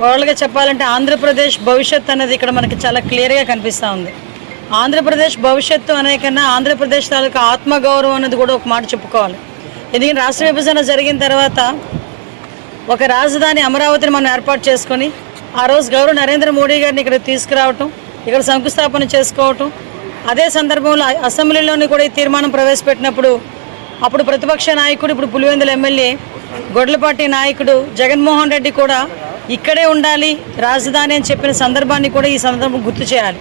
ఓవరాల్గా చెప్పాలంటే ఆంధ్రప్రదేశ్ భవిష్యత్తు అనేది ఇక్కడ మనకి చాలా క్లియర్గా కనిపిస్తూ ఉంది. ఆంధ్రప్రదేశ్ భవిష్యత్తు అనే కన్నా ఆంధ్రప్రదేశ్ తాలూకా ఆత్మగౌరవం అనేది కూడా ఒక మాట చెప్పుకోవాలి. ఎందుకంటే రాష్ట్ర విభజన జరిగిన తర్వాత ఒక రాజధాని అమరావతిని మనం ఏర్పాటు చేసుకొని ఆ రోజు గౌరవ నరేంద్ర మోడీ గారిని ఇక్కడ తీసుకురావటం, ఇక్కడ శంకుస్థాపన చేసుకోవటం, అదే సందర్భంలో అసెంబ్లీలోని కూడా ఈ తీర్మానం ప్రవేశపెట్టినప్పుడు అప్పుడు ప్రతిపక్ష నాయకుడు, ఇప్పుడు పులివెందుల ఎమ్మెల్యే గొడ్లపాటి నాయకుడు జగన్మోహన్ రెడ్డి కూడా ఇక్కడే ఉండాలి రాజధాని అని చెప్పిన సందర్భాన్ని కూడా ఈ సందర్భం గుర్తు చేయాలి.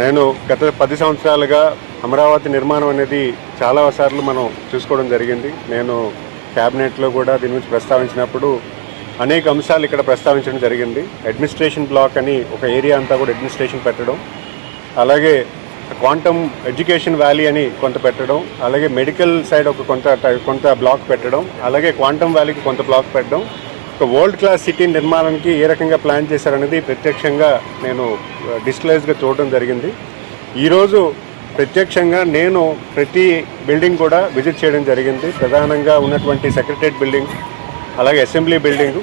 నేను గత 10 సంవత్సరాలుగా అమరావతి నిర్మాణం అనేది చాలా సార్లు మనం చూసుకోవడం జరిగింది. నేను క్యాబినెట్లో కూడా దీని గురించి ప్రస్తావించినప్పుడు అనేక అంశాలు ఇక్కడ ప్రస్తావించడం జరిగింది. అడ్మినిస్ట్రేషన్ బ్లాక్ అని ఒక ఏరియా అంతా కూడా అడ్మినిస్ట్రేషన్ పెట్టడం, అలాగే క్వాంటమ్ ఎడ్యుకేషన్ వ్యాలీ అని కొంత పెట్టడం, అలాగే మెడికల్ సైడ్ ఒక కొంత బ్లాక్ పెట్టడం, అలాగే క్వాంటమ్ వ్యాలీకి కొంత బ్లాక్ పెట్టడం, ఒక వరల్డ్ క్లాస్ సిటీ నిర్మాణానికి ఏ రకంగా ప్లాన్ చేశారనేది ప్రత్యక్షంగా నేను డిస్ప్లేస్గా చూడడం జరిగింది. ఈరోజు ప్రత్యక్షంగా నేను ప్రతి బిల్డింగ్ కూడా విజిట్ చేయడం జరిగింది. ప్రధానంగా ఉన్నటువంటి సెక్రటరియట్ బిల్డింగ్, అలాగే అసెంబ్లీ బిల్డింగు,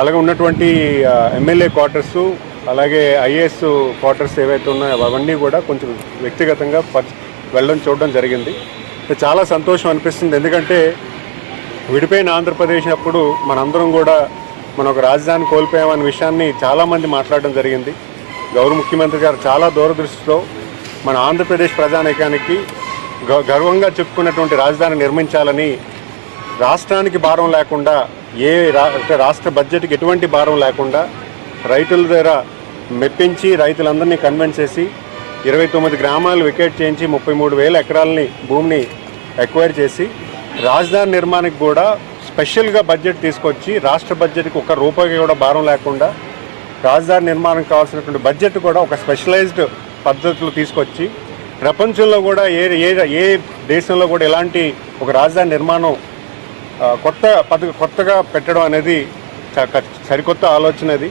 అలాగే ఉన్నటువంటి ఎమ్మెల్యే క్వార్టర్సు, అలాగే ఐఏఎస్ క్వార్టర్స్ ఏవైతే ఉన్నాయో అవన్నీ కూడా కొంచెం వ్యక్తిగతంగా వెళ్ళడం చూడడం జరిగింది. చాలా సంతోషం అనిపిస్తుంది. ఎందుకంటే విడిపోయిన ఆంధ్రప్రదేశ్ అప్పుడు మనందరం కూడా మన ఒక రాజధాని కోల్పోయామనే విషయాన్ని చాలామంది మాట్లాడడం జరిగింది. గౌరవ ముఖ్యమంత్రి గారు చాలా దూరదృష్టితో మన ఆంధ్రప్రదేశ్ ప్రజానీకానికి గర్వంగా చెప్పుకున్నటువంటి రాజధాని నిర్మించాలని, రాష్ట్రానికి భారం లేకుండా, రాష్ట్ర బడ్జెట్కి ఎటువంటి భారం లేకుండా రైతుల దగ్గర మెప్పించి రైతులందరినీ కన్విన్స్ చేసి 29 గ్రామాలు వికెట్ చేయించి 33,000 ఎకరాలని భూమిని ఎక్వైర్ చేసి రాజధాని నిర్మాణానికి కూడా స్పెషల్గా బడ్జెట్ తీసుకొచ్చి రాష్ట్ర బడ్జెట్కి ఒక్క రూపాయి కూడా భారం లేకుండా రాజధాని నిర్మాణం కావాల్సినటువంటి బడ్జెట్ కూడా ఒక స్పెషలైజ్డ్ పద్ధతులు తీసుకొచ్చి ప్రపంచంలో కూడా ఏ దేశంలో కూడా ఇలాంటి ఒక రాజధాని నిర్మాణం కొత్తగా పెట్టడం అనేది సరికొత్త ఆలోచన అది.